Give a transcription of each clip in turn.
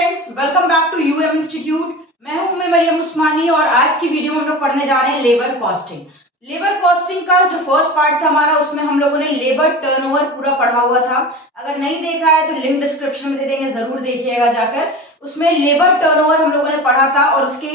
Friends, welcome back to UM institute. मैं हूं मरियम उस्मानी और आज की वीडियो में हम लोग पढ़ने जा रहे हैं लेबर कॉस्टिंग। लेबर कॉस्टिंग का जो फर्स्ट पार्ट था हमारा, उसमें हम लोगों ने लेबर टर्नओवर पूरा पढ़ा हुआ था। अगर नहीं देखा है तो लिंक डिस्क्रिप्शन में दे देंगे, जरूर देखिएगा जाकर। उसमें लेबर टर्नओवर हम लोगों ने पढ़ा था और उसके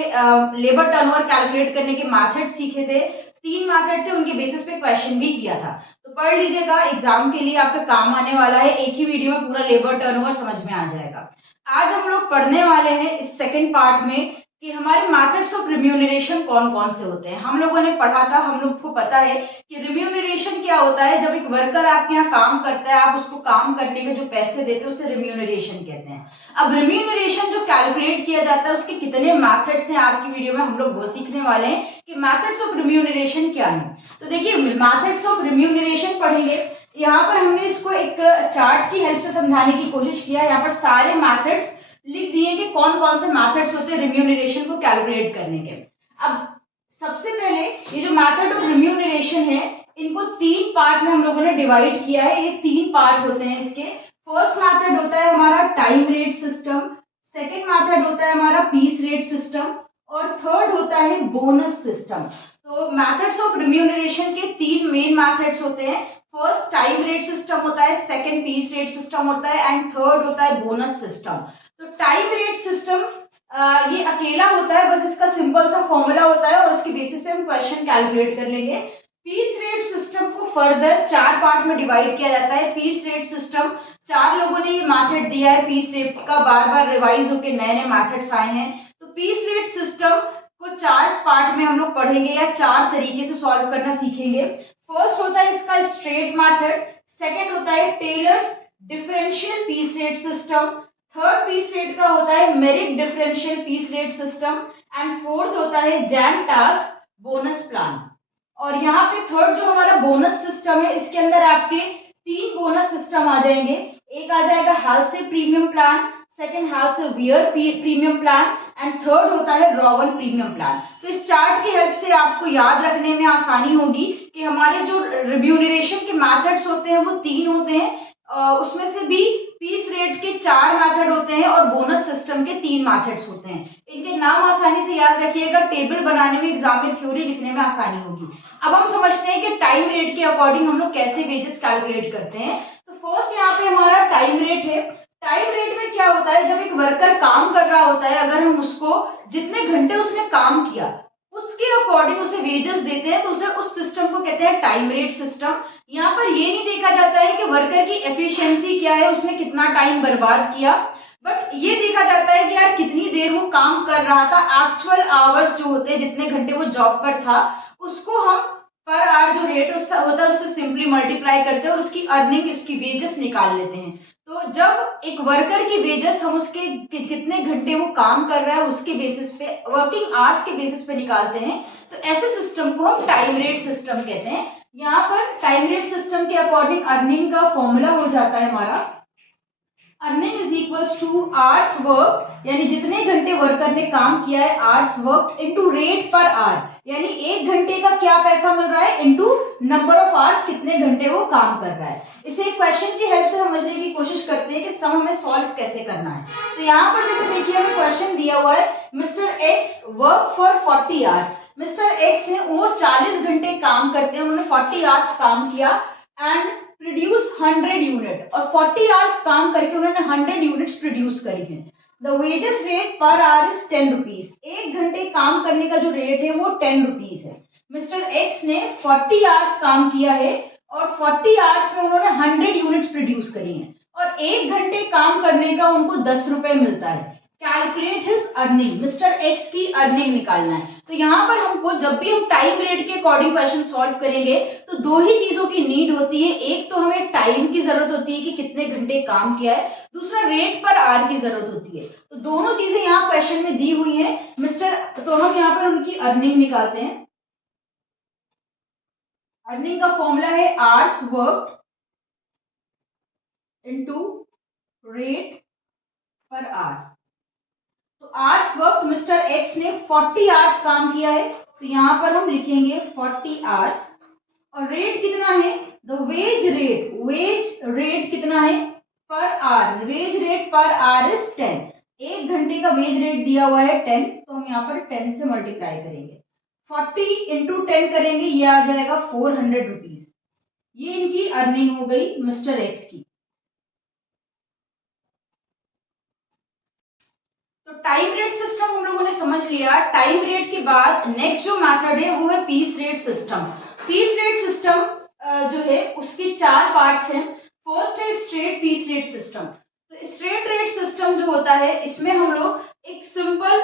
लेबर टर्नओवर कैलकुलेट करने के मैथड सीखे थे। 3 मैथड थे, उनके बेसिस पे क्वेश्चन भी किया था। तो पढ़ लीजिएगा, एग्जाम के लिए आपका काम आने वाला है। एक ही वीडियो में पूरा लेबर टर्नओवर समझ में आ जाएगा। आज हम लोग पढ़ने वाले हैं इस सेकंड पार्ट में कि हमारे मेथड्स ऑफ रिम्यूनरेशन कौन कौन से होते हैं। हम लोगों ने पढ़ा था, हम लोग को पता है कि रिम्यूनरेशन क्या होता है। जब एक वर्कर आपके यहाँ काम करता है, आप उसको काम करने के जो पैसे देते हैं उसे रिम्यूनरेशन कहते हैं। अब रिम्यूनरेशन जो कैलकुलेट किया जाता है उसके कितने मैथड्स हैं, आज की वीडियो में हम लोग वो सीखने वाले हैं कि मैथड्स ऑफ रिम्यूनरेशन क्या है। तो देखिए, मैथड्स ऑफ रिम्यूनरेशन पढ़ेंगे। यहाँ पर हमने इसको एक चार्ट की हेल्प से समझाने की कोशिश किया है। यहाँ पर सारे मैथड्स लिख दिए कि कौन कौन से मैथड्स होते हैं रिम्यूनरेशन को कैलकुलेट करने के। अब सबसे पहले ये जो मैथड ऑफ रिम्यूनरेशन है, इनको 3 पार्ट में हम लोगों ने डिवाइड किया है। ये 3 पार्ट होते हैं इसके। फर्स्ट मैथड होता है हमारा time rate system, second method होता है हमारा पीस रेट सिस्टम और थर्ड होता है बोनस सिस्टम। तो मैथड्स ऑफ रिम्यूनरेशन के 3 मेन मैथड्स होते हैं। फर्स्ट टाइम रेट सिस्टम होता है, सेकंड पीस रेट सिस्टम होता है एंड थर्ड होता है बोनस सिस्टम। तो टाइम रेट सिस्टम ये अकेला होता है, बस इसका सिंपल सा फॉर्मूला होता है और उसके बेसिस पे हम क्वेश्चन कैलकुलेट कर लेंगे। पीस रेट सिस्टम को फर्दर 4 पार्ट में डिवाइड किया जाता है। पीस रेट सिस्टम 4 लोगों ने ये मैथड दिया है, पीस रेट का बार बार रिवाइज होकर नए नए मैथड्स आए हैं। तो पीस रेट सिस्टम को 4 पार्ट में हम लोग पढ़ेंगे या 4 तरीके से सॉल्व करना सीखेंगे। फर्स्ट होता है इसका स्ट्रेट मेथड, सेकंड होता है Taylor's differential piece rate system, third piece rate का होता है merit differential piece rate system and fourth होता है जैम टास्क बोनस प्लान। और यहाँ पे थर्ड जो हमारा बोनस सिस्टम है, इसके अंदर आपके 3 बोनस सिस्टम आ जाएंगे। एक आ जाएगा हाल से प्रीमियम प्लान, सेकंड हाल से wear premium plan and third होता है रॉवल प्रीमियम प्लान। तो इस चार्ट की हेल्प से आपको याद रखने में आसानी होगी कि हमारे जो रिम्यूनरेशन के मैथड्स होते हैं वो 3 होते हैं। उसमें से भी पीस रेट के 4 मैथड होते हैं और बोनस सिस्टम के 3 मैथड्स होते हैं। इनके नाम आसानी से याद रखिएगा, टेबल बनाने में, एग्जाम में थ्योरी लिखने में आसानी होगी। अब हम समझते हैं कि टाइम रेट के अकॉर्डिंग हम लोग कैसे वेजेस कैलकुलेट करते हैं। तो फर्स्ट यहाँ पे हमारा टाइम रेट है। टाइम रेट में क्या होता है, जब एक वर्कर काम कर रहा होता है, अगर हम उसको जितने घंटे उसने काम किया उसके अकॉर्डिंग उसे वेजेस देते हैं, तो उसे उस सिस्टम को कहते हैं टाइम रेट सिस्टम। यहाँ पर ये नहीं देखा जाता है कि वर्कर की एफिशिएंसी क्या है, उसने कितना टाइम बर्बाद किया, बट ये देखा जाता है कि यार कितनी देर वो काम कर रहा था। एक्चुअल आवर्स जो होते हैं, जितने घंटे वो जॉब पर था, उसको हम पर आवर जो रेट होता है उससे सिंपली मल्टीप्लाई करते हैं और उसकी अर्निंग, उसकी वेजेस निकाल लेते हैं। तो जब एक वर्कर की वेजेस हम उसके कितने घंटे वो काम कर रहा है उसके बेसिस पे, वर्किंग आवर्स के बेसिस पे निकालते हैं। तो ऐसे सिस्टम को हम टाइम रेट सिस्टम कहते हैं। यहाँ पर टाइम रेट सिस्टम के अकॉर्डिंग अर्निंग का फॉर्मूला हो जाता है हमारा, earning is equals two hours work, यानी जितने घंटे वर्कर ने काम किया है, hours work into rate per hour, यानी 1 घंटे का क्या पैसा मिल रहा है इनटू नंबर ऑफ आवर्स, कितने घंटे वो काम कर रहा है। इसे क्वेश्चन की हेल्प से समझने की कोशिश करते हैं कि सम हमें सॉल्व कैसे करना है। तो यहाँ पर जैसे देखिए हमें क्वेश्चन दिया हुआ है, mister x work for 40 hours. Mister x ने वो 40 घंटे काम करते हैं, उन्होंने 40 आवर्स काम किया एंड प्रोड्यूस 100 यूनिट, और 40 आवर्स काम करके उन्होंने 100 यूनिट्स प्रोड्यूस करी हैं। The wages rate per hour is 10 rupees. 1 घंटे काम करने का जो रेट है वो 10 रुपीज है। मिस्टर एक्स ने 40 आवर्स काम किया है और 40 आवर्स में उन्होंने 100 यूनिट्स प्रोड्यूस करी हैं और 1 घंटे काम करने का उनको 10 रुपए मिलता है। Calculate his earning, mister x की अर्निंग निकालना है। तो यहाँ पर हमको जब भी हम टाइम रेट के अकॉर्डिंग क्वेश्चन सॉल्व करेंगे तो 2 ही चीजों की नीड होती है। एक तो हमें टाइम की जरूरत होती है कि कितने घंटे काम किया है, दूसरा रेट पर आवर की जरूरत होती है। तो दोनों चीजें यहाँ क्वेश्चन में दी हुई है मिस्टर, तो हम यहाँ पर उनकी अर्निंग निकालते हैं। अर्निंग का फॉर्मूला है hours work into rate per hour. तो आवर्स वर्क, मिस्टर एक्स ने 40 आवर्स काम किया है, तो यहाँ पर हम लिखेंगे 40 आवर्स। और रेट कितना है, the wage rate, wage rate कितना है per hour, wage rate per hour is 10। 1 घंटे का वेज रेट दिया हुआ है 10, तो हम यहाँ पर 10 से मल्टीप्लाई करेंगे। 40 इंटू 10 करेंगे, ये आ जाएगा 400 रुपीज। ये इनकी अर्निंग हो गई मिस्टर एक्स की। तो टाइम रेट सिस्टम हम लोगों ने समझ लिया। टाइम रेट के बाद नेक्स्ट जो मेथड है वो है piece rate system. Piece rate system जो है उसके 4 पार्ट्स हैं। फर्स्ट है स्ट्रेट पीस रेट सिस्टम। तो स्ट्रेट रेट सिस्टम जो होता है इसमें हम लोग एक सिंपल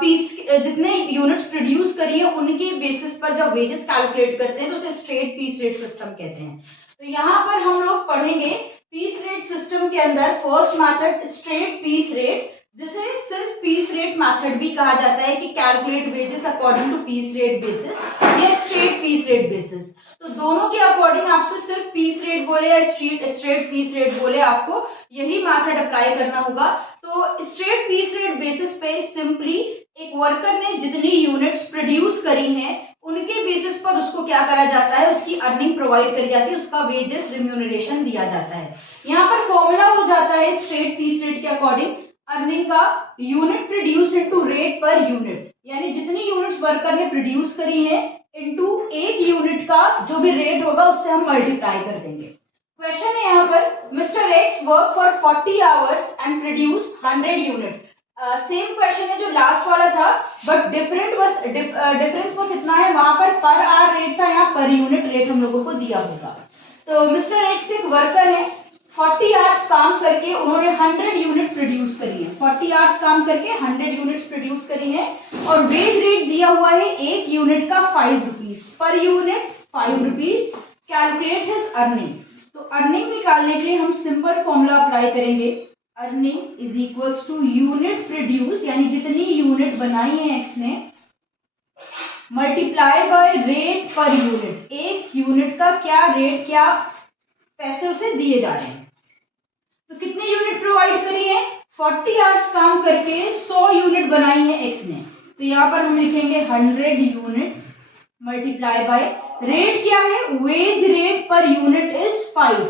पीस, जितने यूनिट्स प्रोड्यूस करी है उनके बेसिस पर जब वेजेस कैलकुलेट करते हैं तो उसे स्ट्रेट पीस रेट सिस्टम कहते हैं। तो यहाँ पर हम लोग पढ़ेंगे पीस रेट सिस्टम के अंदर first method straight piece rate, जिसे सिर्फ पीस रेट मेथड भी कहा जाता है कि calculate wages according to piece rate basis या स्ट्रेट पीस रेट बेसिस। तो दोनों के अकॉर्डिंग आपसे सिर्फ पीस रेट बोले या स्ट्रेट पीस रेट बोले, आपको यही मेथड अप्लाई करना होगा। तो स्ट्रेट पीस रेट बेसिस पे सिंपली एक वर्कर ने जितनी यूनिट्स प्रोड्यूस करी हैं उनके बेसिस पर उसको क्या करा जाता है, उसकी अर्निंग प्रोवाइड करी जाती है, उसका वेजेस रिम्यूनरेशन दिया जाता है। यहाँ पर फॉर्मूला हो जाता है स्ट्रेट पीस रेट के अकॉर्डिंग अर्निंग का unit produce into rate per unit, यानी जितनी यूनिट्स वर्कर ने प्रोड्यूस करी है इनटू एक यूनिट का जो भी रेट होगा उससे हम मल्टीप्लाई कर देंगे। क्वेश्चन है यहाँ पर mister x work for 40 hours and produce 100 unit. Same question है जो लास्ट वाला था, बट डिफरेंस बस इतना है, वहां पर आवर रेट था, यहाँ पर यूनिट रेट हम लोगों को दिया होगा। तो मिस्टर एक्स एक वर्कर है, 40 आवर्स काम करके उन्होंने 100 यूनिट प्रोड्यूस करी है। 40 आवर्स काम करके 100 यूनिट्स प्रोड्यूस करी है और वेज रेट दिया हुआ है एक यूनिट का 5 rupees, per unit 5 rupees. Calculate his earning. तो अर्निंग निकालने के लिए हम सिंपल फॉर्मूला अप्लाई करेंगे। Earning is equals to unit produce, यानी जितनी यूनिट बनाई है एक्स ने, multiply by rate per unit. एक यूनिट का क्या रेट, क्या पैसे उसे दिए जा रहे हैं। तो कितनी यूनिट प्रोवाइड करी है, 40 आवर्स काम करके 100 यूनिट बनाई है एक्स ने। तो यहाँ पर हम लिखेंगे 100 यूनिट्स मल्टीप्लाई बाय रेट क्या है, wage rate per unit is 5।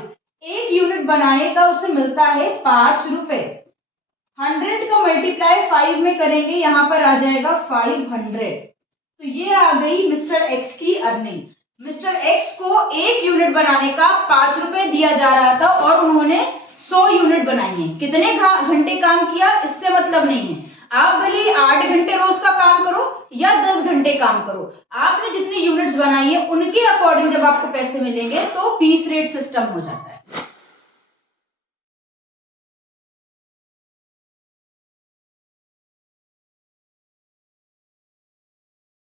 एक यूनिट बनाने का उसे मिलता है 5 रुपए। 100 का मल्टीप्लाई 5 में करेंगे, यहाँ पर आ जाएगा 500। तो ये आ गई मिस्टर एक्स की अर्निंग। मिस्टर एक्स को एक यूनिट बनाने का 5 रुपए दिया जा रहा था और उन्होंने 100 यूनिट बनाई है। कितने घंटे काम किया इससे मतलब नहीं है, आप भले 8 घंटे रोज का काम करो या 10 घंटे काम करो, आपने जितनी यूनिट्स बनाई है उनके अकॉर्डिंग जब आपको पैसे मिलेंगे तो पीस रेट सिस्टम हो जाता है।